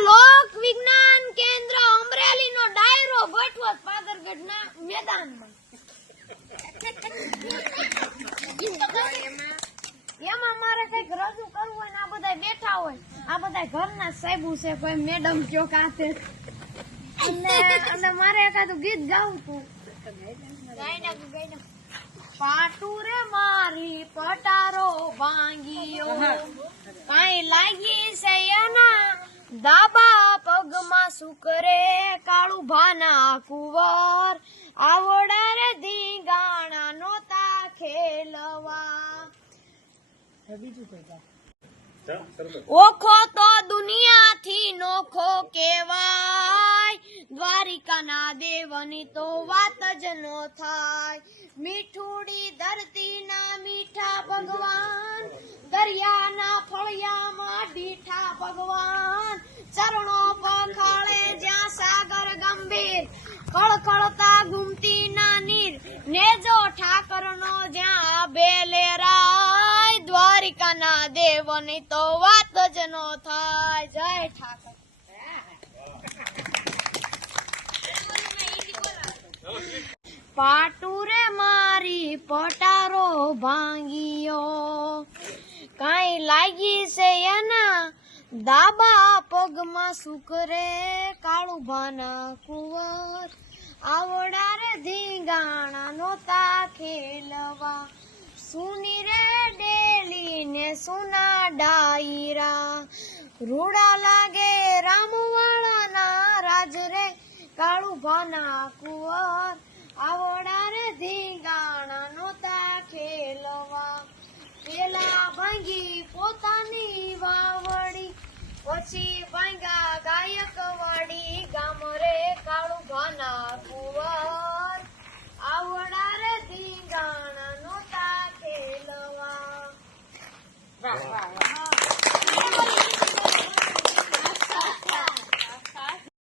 લોક વિજ્ઞાન કેન્દ્ર અમરેલી નો ડાયરો ગોઠવો પાદરગઢ ના મેદાનમાં એમાં મારે કઈક રજૂ કરવું હોય ને આ બધા બેઠા હોય આ બધા ઘરના સાહેબુ છે કોઈ મેડમ કયો કાતે અને મારે એકાદું ગીત ગાવું તું પાટુ રે મારી પટારો ભાંગીયો કાઈ લાગી છે એના દાબા પગમાં સુકરે કાળું ભાના કુંવર આવડા રે ધીંગાણા નોતા ખેલવા ઓખો તો દુનિયાથી નોખો કેવાય દ્વારિકાના દેવની તો વાત જ નો થાય મીઠુડી ધરતીના મીઠા ભગવાન દરિયાના ફળિયામાં ડીઠા ભગવાન ચરણો પખાળે જ્યાં સાગર ગંભીર ખળખળતા ગુમતી ના નીર નેજો ઠાકરનો જ્યાં બેલેરાય દ્વારિકાના દેવની તો વાત જ નો થાય જય ઠાકર પાટુ રે મારી પટારો ભાંગીયો કાઈ લાગી છે એના દાબા પગમાં સુકરે કાળું ભાના કુંવર આવડા રે ધીંગાણા નોતા ખેલવા સુની રે ડેલી ને સુના ડાયરા રૂડા લાગે રામવાળા ના રાજ રે કાળું ભાના કુંવર આવડા રે ધીંગાણા નોતા ખેલવા પેલા ભાંગી પોતાની વાવડી પછી ભાંગા ગાયક વાડી ગામ રે કાળું ભાના કુંવર આવડા રે ધીંગાણા નોતા ખેલવા